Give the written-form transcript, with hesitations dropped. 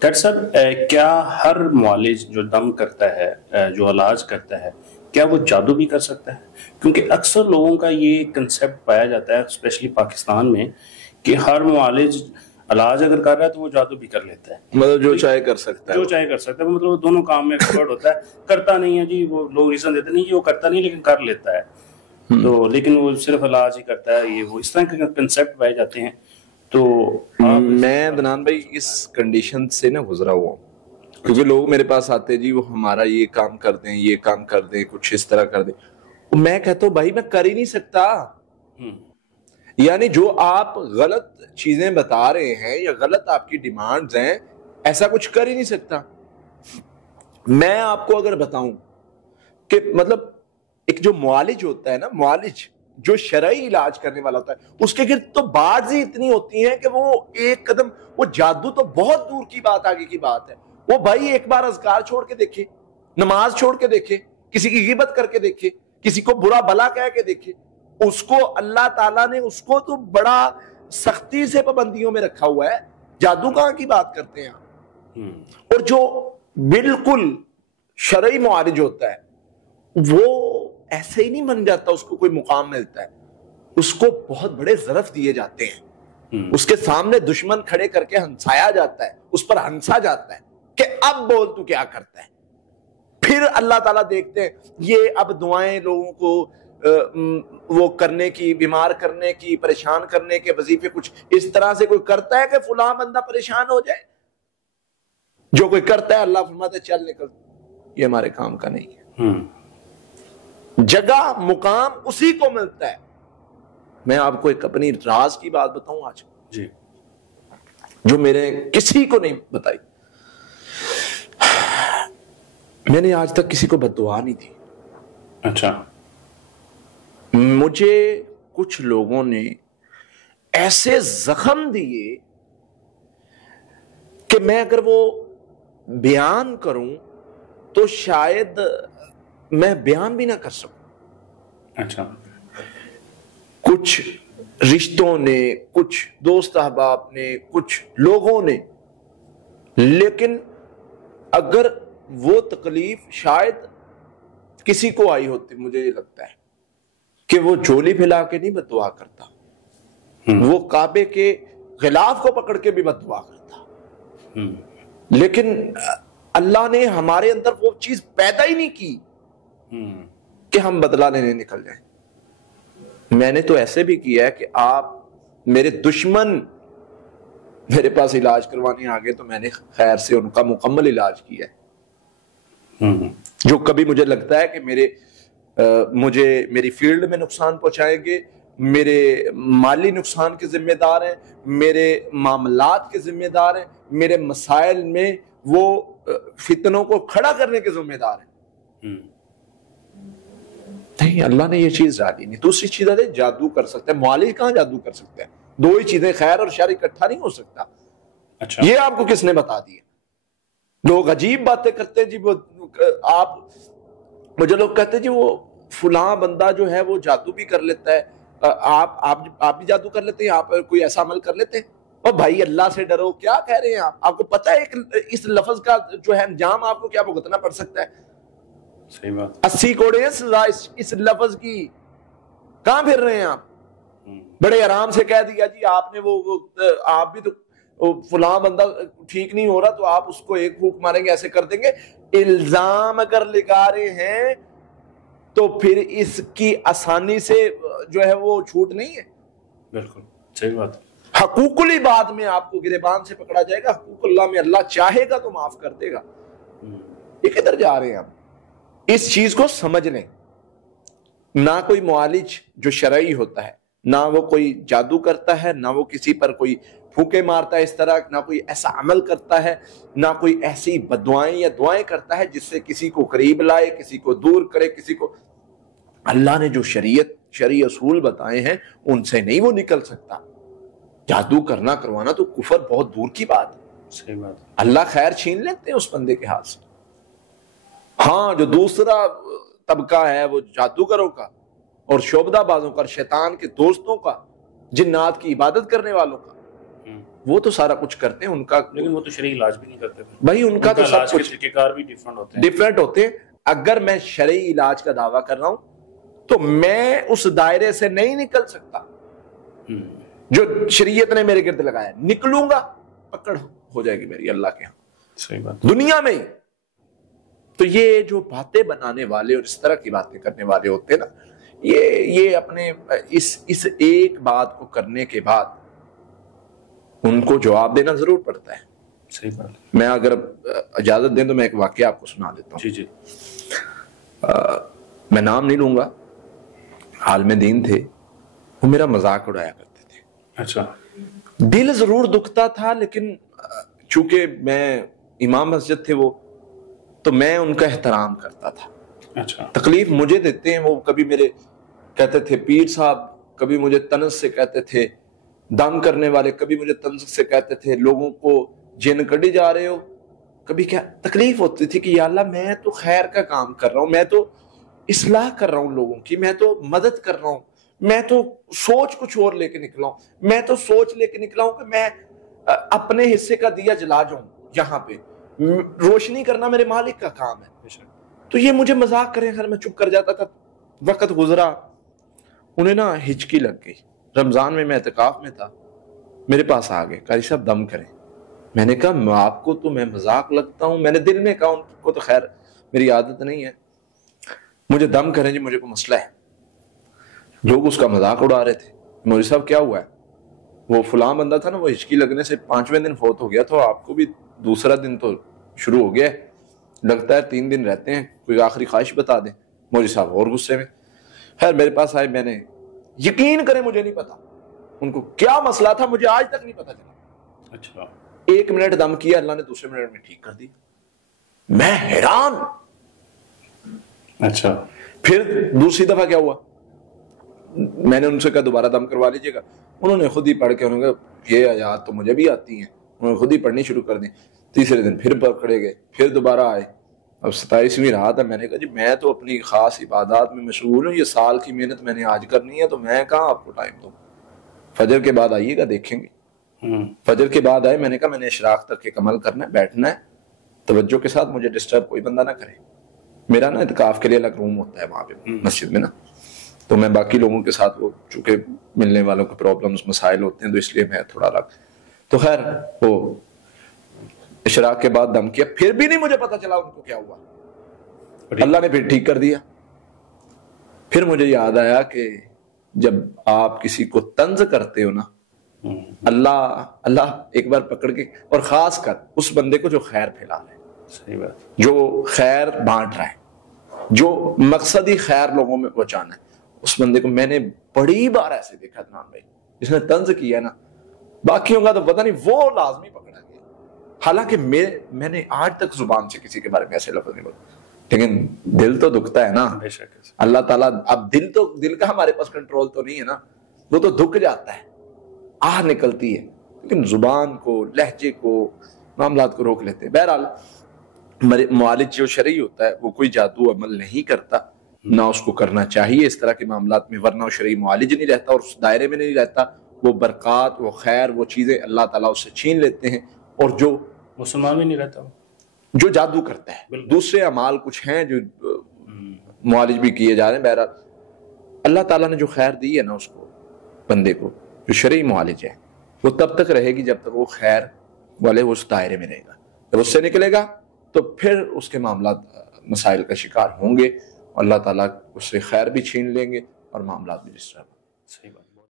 Doctor صاحب کیا ہر معالج جو دم کرتا ہے جو علاج کرتا ہے کیا وہ جادو بھی کر سکتا ہے؟ کیونکہ اکثر لوگوں کا یہ کنسیپٹ پایا جاتا ہے اسپیشلی پاکستان میں کہ ہر معالج علاج اگر کر رہا ہے تو وہ جادو بھی کر لیتا ہے، مطلب جو چاہے کر سکتا ہے، جو چاہے کر سکتا ہے، مطلب دونوں کام میں ایکسپرٹ ہوتا ہے. کرتا نہیں ہے جی، وہ لوگ ریزن دیتے نہیں کہ وہ کرتا نہیں لیکن کر لیتا ہے، تو لیکن وہ صرف علاج ہی کرتا ہے، یہ وہ اس طرح کے کنسیپٹ پائے جاتے ہیں. تو میں عدنان بھائی اس کنڈیشن سے نہ گزرا ہوا ہوں، کیونکہ لوگ میرے پاس آتے جی وہ ہمارا یہ کام کر دیں، یہ کام کر دیں، کچھ اس طرح کر دیں. میں کہتا ہوں بھائی میں کر ہی نہیں سکتا. یعنی جو آپ غلط چیزیں بتا رہے ہیں یا غلط آپ کی ڈیمانڈز ہیں، ایسا کچھ کر ہی نہیں سکتا. میں آپ کو اگر بتاؤں کہ مطلب ایک جو معالج ہوتا ہے نا، معالج جو شرعی علاج کرنے والا ہوتا ہے، اس کے گرد تو بازی اتنی ہوتی ہیں کہ وہ ایک قدم، وہ جادو تو بہت دور کی بات، آگے کی بات ہے. وہ بھائی ایک بار اذکار چھوڑ کے دیکھے، نماز چھوڑ کے دیکھے، کسی کی غیبت کر کے دیکھے، کسی کو برا بھلا کہہ کے دیکھے، اس کو اللہ تعالیٰ نے اس کو تو بڑا سختی سے پابندیوں میں رکھا ہوا ہے. جادو کہاں کی بات کرتے ہیں آپ؟ اور جو بالکل شرعی معالج ہوتا ہے وہ ایسے ہی نہیں بن جاتا، اس کو کوئی مقام ملتا ہے، اس کو بہت بڑے ظرف دیے جاتے ہیں، اس کے سامنے دشمن کھڑے کر کے ہنسایا جاتا ہے، اس پر ہنسا جاتا ہے کہ اب بول تو کیا کرتا ہے. پھر اللہ تعالیٰ دیکھتے ہیں یہ اب دعائیں لوگوں کو وہ کرنے کی، بیمار کرنے کی، پریشان کرنے کے وظیفے کچھ اس طرح سے کوئی کرتا ہے کہ فلاں بندہ پریشان ہو جائے. جو کوئی کرتا ہے اللہ فرماتا ہے چل نکل، یہ ہمارے کام کا نہیں ہے. جگہ مقام اسی کو ملتا ہے. میں آپ کو ایک اپنی راز کی بات بتاؤں آج جی، جو میرے کسی کو نہیں بتائی. میں نے آج تک کسی کو بد دعا نہیں دی. اچھا. مجھے کچھ لوگوں نے ایسے زخم دیے کہ میں اگر وہ بیان کروں تو شاید میں بیان بھی نہ کر سکوں. اچھا. کچھ رشتوں نے، کچھ دوست احباب نے، کچھ لوگوں نے، لیکن اگر وہ تکلیف شاید کسی کو آئی ہوتی، مجھے یہ لگتا ہے کہ وہ جھولی پھیلا کے نہیں بد دعا کرتا، وہ کعبے کے غلاف کو پکڑ کے بھی بد دعا کرتا. لیکن اللہ نے ہمارے اندر وہ چیز پیدا ہی نہیں کی کہ ہم بدلہ لینے نکل جائیں. میں نے تو ایسے بھی کیا ہے کہ آپ میرے دشمن میرے پاس علاج کروانے آگے تو میں نے خیر سے ان کا مکمل علاج کیا ہے. جو کبھی مجھے لگتا ہے کہ مجھے میری فیلڈ میں نقصان پہنچائیں گے، میرے مالی نقصان کے ذمہ دار ہیں، میرے معاملات کے ذمہ دار ہیں، میرے مسائل میں وہ فتنوں کو کھڑا کرنے کے ذمہ دار ہیں. نہیں، اللہ نے یہ چیز ڈالی نہیں. دوسری چیز ہے جادو کر سکتا ہے. معالج کہاں جادو کر سکتا ہے؟ دو ہی چیزیں، خیر اور شر اکٹھا نہیں ہو سکتا. اچھا. یہ آپ کو کس نے بتا دیا؟ لوگ عجیب باتیں کرتے ہیں جی. وہ آپ مجھے لوگ کہتے ہیں جی وہ فلاں بندہ جو ہے وہ جادو بھی کر لیتا ہے. آپ بھی جادو کر لیتے ہیں؟ آپ کوئی ایسا عمل کر لیتے ہیں؟ اور بھائی اللہ سے ڈرو. کیا کہہ رہے ہیں آپ کو پتہ ہے اس لفظ کا جو ہے انجام آپ کو کیا بھگتنا پڑ سکتا ہے؟ صحیح بات. 80 کوڑے سزا اس لفظ کی. کہاں پھر رہے ہیں آپ؟ بڑے آرام سے کہہ دیا جی آپ نے وہ آپ بھی تو فلاں بندہ ٹھیک نہیں ہو رہا تو آپ اس کو ایک پھونک ماریں گے، ایسے کر دیں گے. الزام اگر لگا رہے ہیں تو پھر اس کی آسانی سے جو ہے وہ چھوٹ نہیں ہے. بالکل صحیح بات. حقوق العباد میں آپ کو گریبان سے پکڑا جائے گا، حقوق اللہ میں اللہ چاہے گا تو معاف کر دے گا. یہ کدھر جا رہے ہیں آپ؟ اس چیز کو سمجھ لیں. نہ کوئی معالج جو شرعی ہوتا ہے، نہ وہ کوئی جادو کرتا ہے، نہ وہ کسی پر کوئی پھونکے مارتا ہے اس طرح، نہ کوئی ایسا عمل کرتا ہے، نہ کوئی ایسی بددعائیں یا دعائیں کرتا ہے جس سے کسی کو قریب لائے، کسی کو دور کرے، کسی کو. اللہ نے جو شرعی اصول بتائے ہیں ان سے نہیں وہ نکل سکتا. جادو کرنا کروانا تو کفر بہت دور کی بات ہے. صحیح بات. اللہ خیر چھین لیتے ہیں اس بندے کے ہاتھ سے. ہاں جو دوسرا طبقہ ہے وہ جادوگروں کا اور شعبدہ بازوں کا، شیطان کے دوستوں کا، جنات کی عبادت کرنے والوں کا، وہ تو سارا کچھ کرتے ہیں ان کا, لیکن وہ تو شرعی علاج بھی نہیں کرتے بھائی ان کا تو سب کچھ طریقہ کار بھی ڈیفرنٹ ہوتے ہیں, ڈفرینٹ ہوتے ہیں. اگر میں شرعی علاج کا دعویٰ کر رہا ہوں تو میں اس دائرے سے نہیں نکل سکتا جو شریعت نے میرے گرد لگایا. نکلوں گا پکڑ ہو جائے گی میری اللہ کے ہاں, صحیح بات, دنیا میں ہی. تو یہ جو باتیں بنانے والے اور اس طرح کی باتیں کرنے والے ہوتے ہیں نا, یہ اپنے اس ایک بات کو کرنے کے بعد ان کو جواب دینا ضرور پڑتا ہے. صحیح بات. میں اگر اجازت دیں تو میں ایک واقعہ آپ کو سنا دیتا ہوں. جی جی. میں نام نہیں لوں گا, عالم دین تھے, وہ میرا مذاق اڑایا کرتے تھے. اچھا. دل ضرور دکھتا تھا, لیکن چونکہ میں امام مسجد تھے وہ, تو میں ان کا احترام کرتا تھا. اچھا. تکلیف مجھے دیتے ہیں وہ, کبھی میرے کہتے تھے پیر صاحب, کبھی مجھے طنز سے کہتے تھے دم کرنے والے, کبھی مجھے طنز سے کہتے تھے لوگوں کو جن کڑی جا رہے ہو, کبھی کیا تکلیف ہوتی تھی کہ یا اللہ میں تو خیر کا کام کر رہا ہوں, میں تو اصلاح کر رہا ہوں لوگوں کی, میں تو مدد کر رہا ہوں, میں تو سوچ کچھ اور لے کے نکلا ہوں, میں تو سوچ لے کے نکلا ہوں کہ میں اپنے حصے کا دیا جلا جاؤں, یہاں پہ روشنی کرنا میرے مالک کا کام ہے. تو یہ مجھے مذاق کریں, خیر میں چپ کر جاتا تھا. وقت گزرا, انہیں نا ہچکی لگ گئی. رمضان میں اعتکاف میں تھا, میرے پاس آ گئے, قاری صاحب دم کریں. میں نے کہا آپ کو تو میں مذاق لگتا ہوں, میں نے دل میں کہا, ان کو تو خیر میری عادت نہیں ہے, مجھے دم کریں جی, مجھے کوئی مسئلہ ہے. لوگ اس کا مذاق اڑا رہے تھے. مولوی صاحب کیا ہوا ہے؟ وہ فلاں بندہ تھا نا, وہ ہچکی لگنے سے 5ویں دن فوت ہو گیا, تو آپ کو بھی دوسرا دن تو شروع ہو گیا ہے, لگتا ہے 3 دن رہتے ہیں, کوئی آخری خواہش بتا دیں. مولوی صاحب اور غصے میں. خیر میرے پاس آئے, میں نے یقین کریں مجھے نہیں پتا ان کو کیا مسئلہ تھا, مجھے آج تک نہیں پتا چلا. اچھا. 1 منٹ دم کیا, اللہ نے دوسرے منٹ میں ٹھیک کر دی. میں حیران. اچھا. پھر دوسری دفعہ کیا ہوا, میں نے ان سے کہا دوبارہ دم کروا لیجیے گا. انہوں نے خود ہی پڑھ کے, انہوں نے کہا یہ آیات تو مجھے بھی آتی ہیں, انہوں نے خود ہی پڑھنی شروع کر دی. تیسرے دن پھر پکڑے گئے, پھر دوبارہ آئے. اب 27ویں رات ہے. میں نے کہا جی میں تو اپنی خاص عبادات میں مشغول ہوں, یہ سال کی محنت میں نے آج کرنی ہے, تو میں کہاں آپ کو ٹائم دوں. فجر کے بعد آئیے گا, دیکھیں گے. فجر کے بعد آئے, میں نے کہا میں نے اشراق تک ایک عمل کرنا ہے, بیٹھنا ہے, توجہ کے ساتھ, مجھے ڈسٹرب کوئی بندہ نہ کرے. میرا نا اعتکاف کے لیے الگ روم ہوتا ہے وہاں پہ مسجد میں نا, تو میں باقی لوگوں کے ساتھ, وہ چونکہ ملنے والوں کے پرابلمز مسائل ہوتے ہیں, تو اس لیے میں تھوڑا الگ. تو خیر وہ اشراق کے بعد دم کیا, پھر بھی نہیں مجھے پتا چلا ان کو کیا ہوا. اللہ نے پھر ٹھیک کر دیا. پھر مجھے یاد آیا کہ جب آپ کسی کو طنز کرتے ہو نا, اللہ ایک بار پکڑ کے, اور خاص کر اس بندے کو جو خیر پھیلا رہا ہے, صحیح بات, جو خیر بانٹ رہا ہے, جو مقصد ہی خیر لوگوں میں پہنچانا ہے, اس بندے کو میں نے بڑی بار ایسے دیکھا عدنان بھائی, جس نے طنز کیا نا, باقیوں کا تو پتہ نہیں, وہ لازمی پکڑا گیا. حالانکہ میں نے آج تک زبان سے کسی کے بارے میں ایسے لفظ نہیں بولا, لیکن دل تو دکھتا ہے نا. اللہ تعالیٰ, اب دل کا ہمارے پاس کنٹرول تو نہیں ہے نا, وہ تو دکھ جاتا ہے, آہ نکلتی ہے, لیکن زبان کو, لہجے کو, معاملات کو روک لیتے ہیں. بہرحال معالج جو شرعی ہوتا ہے وہ کوئی جادو عمل نہیں کرتا, نہ اس کو کرنا چاہیے اس طرح کے معاملات میں, ورنہ وہ شرعی معالج نہیں رہتا اور اس دائرے میں نہیں رہتا. وہ برکات, وہ خیر, وہ چیزیں اللہ تعالیٰ اس سے چھین لیتے ہیں. اور جو مسلمان بھی نہیں رہتا, جو جادو کرتا ہے, دوسرے اعمال کچھ ہیں جو معالج بھی کیے جا رہے ہیں. بہرحال اللہ تعالیٰ نے جو خیر دی ہے نا اس کو, بندے کو, جو شرعی معالج ہے, وہ تب تک رہے گی جب تک وہ خیر والے اس دائرے میں رہے گا. جب اس سے نکلے گا تو پھر اس کے معاملات مسائل کا شکار ہوں گے, اللہ تعالیٰ اس سے خیر بھی چھین لیں گے اور معاملات بھی ڈسٹرب. صحیح بات.